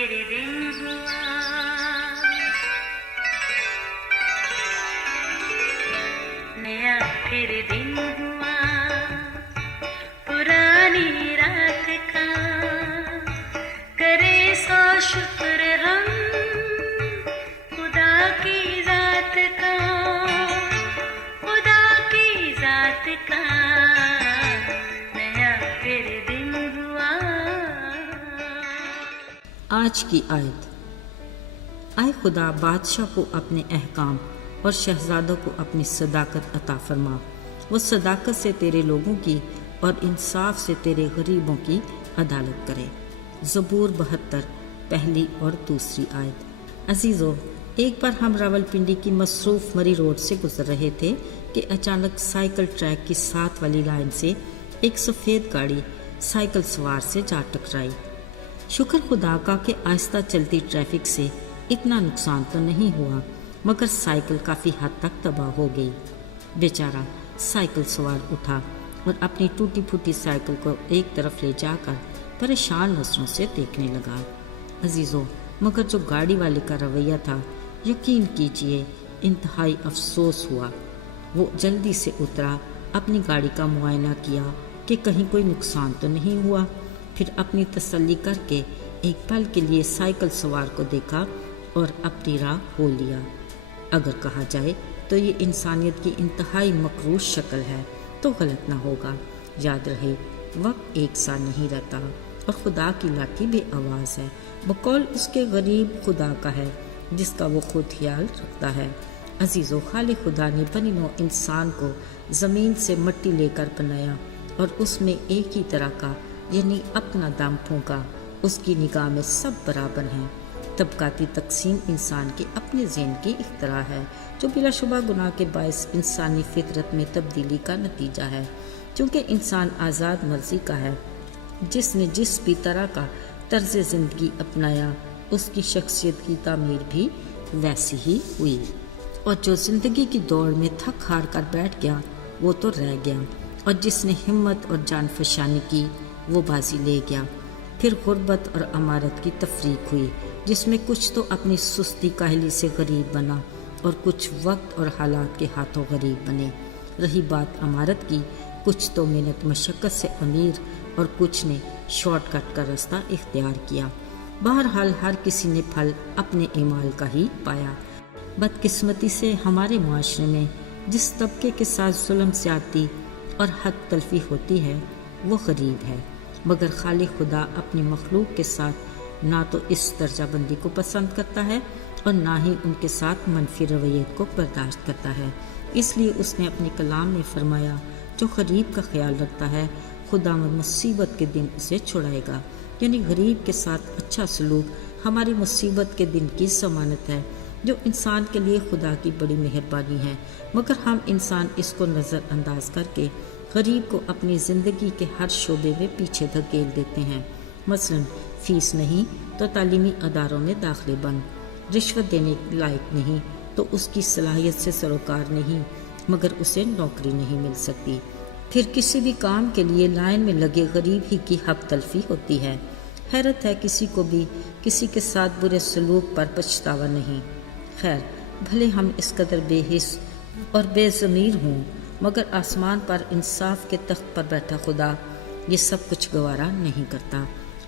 پھر دن ہوا، نیا پھر دن ہوا، پرانی رات کا کرے سو شکر ہم خدا کی ذات کا، خدا کی ذات کا نیا پھر دن ہوا۔ آج کی آیت۔ اے خدا، بادشاہ کو اپنے احکام اور شہزادوں کو اپنی صداقت عطا فرما۔ وہ صداقت سے تیرے لوگوں کی اور انصاف سے تیرے غریبوں کی عدالت کرے۔ زبور 72 پہلی اور دوسری آیت۔ عزیزو، ایک بار ہم راولپنڈی کی مصروف مری روڈ سے گزر رہے تھے کہ اچانک سائیکل ٹریک کی 7 والی لائن سے ایک سفید گاڑی سائیکل سوار سے جا ٹکرائی۔ شکر خدا کا کہ آہستہ چلتی ٹریفک سے اتنا نقصان تو نہیں ہوا، مگر سائیکل کافی حد تک تباہ ہو گئی۔ بیچارہ سائیکل سوار اٹھا اور اپنی ٹوٹی پھوٹی سائیکل کو ایک طرف لے جا کر پریشان نظروں سے دیکھنے لگا۔ عزیزو، مگر جو گاڑی والے کا رویہ تھا، یقین کیجئے انتہائی افسوس ہوا۔ وہ جلدی سے اترا، اپنی گاڑی کا معائنہ کیا کہ کہیں کوئی نقصان تو نہیں ہوا، پھر اپنی تسلی کر کے ایک پل کے لیے سائیکل سوار کو دیکھا اور اپنی راہ ہو لیا۔ اگر کہا جائے تو یہ انسانیت کی انتہائی مکروہ شکل ہے تو غلط نہ ہوگا۔ یاد رہے، وقت ایک سا نہیں رہتا اور خدا کی لاٹھی بے آواز ہے، بقول اس کے غریب خدا کا ہے جس کا وہ خود خیال رکھتا ہے۔ عزیزو، خالق خدا نے بنی نوع انسان کو زمین سے مٹی لے کر بنایا اور اس میں ایک ہی طرح کا یعنی اپنا دم پھونکا۔ اس کی نگاہ میں سب برابر ہیں۔ طبقاتی تقسیم انسان کے اپنے ذہن کی اختراع ہے جو بلا شبہ گناہ کے باعث انسانی فطرت میں تبدیلی کا نتیجہ ہے۔ چونکہ انسان آزاد مرضی کا ہے، جس نے جس بھی طرح کا طرز زندگی اپنایا اس کی شخصیت کی تعمیر بھی ویسی ہی ہوئی، اور جو زندگی کی دوڑ میں تھک ہار کر بیٹھ گیا وہ تو رہ گیا، اور جس نے ہمت اور جان فشانی کی وہ بازی لے گیا۔ پھر غربت اور امارت کی تفریق ہوئی، جس میں کچھ تو اپنی سستی کاہلی سے غریب بنا اور کچھ وقت اور حالات کے ہاتھوں غریب بنے۔ رہی بات امارت کی، کچھ تو محنت مشقت سے امیر اور کچھ نے شارٹ کٹ کا راستہ اختیار کیا۔ بہرحال ہر کسی نے پھل اپنے اعمال کا ہی پایا۔ بدقسمتی سے ہمارے معاشرے میں جس طبقے کے ساتھ ظلم زیادتی اور حق تلفی ہوتی ہے وہ غریب ہے، مگر خالق خدا اپنی مخلوق کے ساتھ نہ تو اس درجہ بندی کو پسند کرتا ہے اور نہ ہی ان کے ساتھ منفی رویت کو برداشت کرتا ہے۔ اس لیے اس نے اپنے کلام میں فرمایا، جو غریب کا خیال رکھتا ہے خدا مصیبت کے دن اسے چھڑائے گا۔ یعنی غریب کے ساتھ اچھا سلوک ہماری مصیبت کے دن کی ضمانت ہے، جو انسان کے لیے خدا کی بڑی مہربانی ہے، مگر ہم انسان اس کو نظر انداز کر کے غریب کو اپنی زندگی کے ہر شعبے میں پیچھے دھکیل دیتے ہیں۔ مثلا فیس نہیں تو تعلیمی اداروں میں داخلے بند، رشوت دینے لائق نہیں تو اس کی صلاحیت سے سروکار نہیں مگر اسے نوکری نہیں مل سکتی۔ پھر کسی بھی کام کے لیے لائن میں لگے غریب ہی کی حق تلفی ہوتی ہے۔ حیرت ہے کسی کو بھی کسی کے ساتھ برے سلوک پر پچھتاوا نہیں۔ خیر، بھلے ہم اس قدر بے حس اور بے ضمیر ہوں، مگر آسمان پر انصاف کے تخت پر بیٹھا خدا یہ سب کچھ گوارا نہیں کرتا۔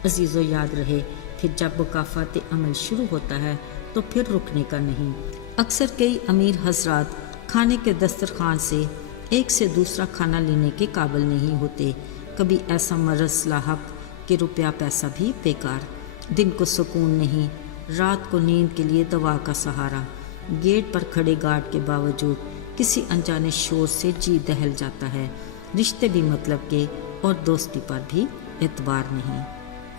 عزیزو، یاد رہے، پھر جب مکافات عمل شروع ہوتا ہے تو پھر رکنے کا نہیں۔ اکثر کئی امیر حضرات کھانے کے دسترخوان سے ایک سے دوسرا کھانا لینے کے قابل نہیں ہوتے۔ کبھی ایسا مرض لاحق کہ روپیہ پیسہ بھی بیکار، دن کو سکون نہیں، رات کو نیند کے لیے دوا کا سہارا، گیٹ پر کھڑے گارڈ کے باوجود کسی انجانے شور سے جی دہل جاتا ہے، رشتے بھی مطلب کے اور دوستی پر بھی اعتبار نہیں۔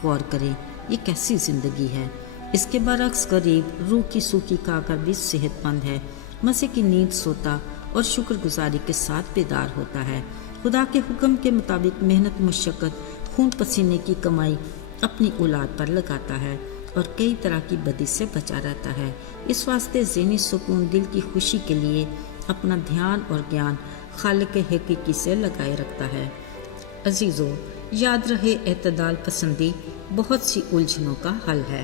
غور کریں، یہ کیسی زندگی ہے؟ اس کے برعکس غریب روح کی سوکھی کھا کر بھی صحت مند ہے، مزے کی نیند سوتا اور شکر گزاری کے ساتھ بیدار ہوتا ہے، خدا کے حکم کے مطابق محنت مشقت خون پسینے کی کمائی اپنی اولاد پر لگاتا ہے اور کئی طرح کی بدی سے بچا رہتا ہے۔ اس واسطے ذہنی سکون دل کی خوشی کے لیے اپنا دھیان اور گیان خالق حقیقی سے لگائے رکھتا ہے۔ عزیزو، یاد رہے، اعتدال پسندی بہت سی الجھنوں کا حل ہے۔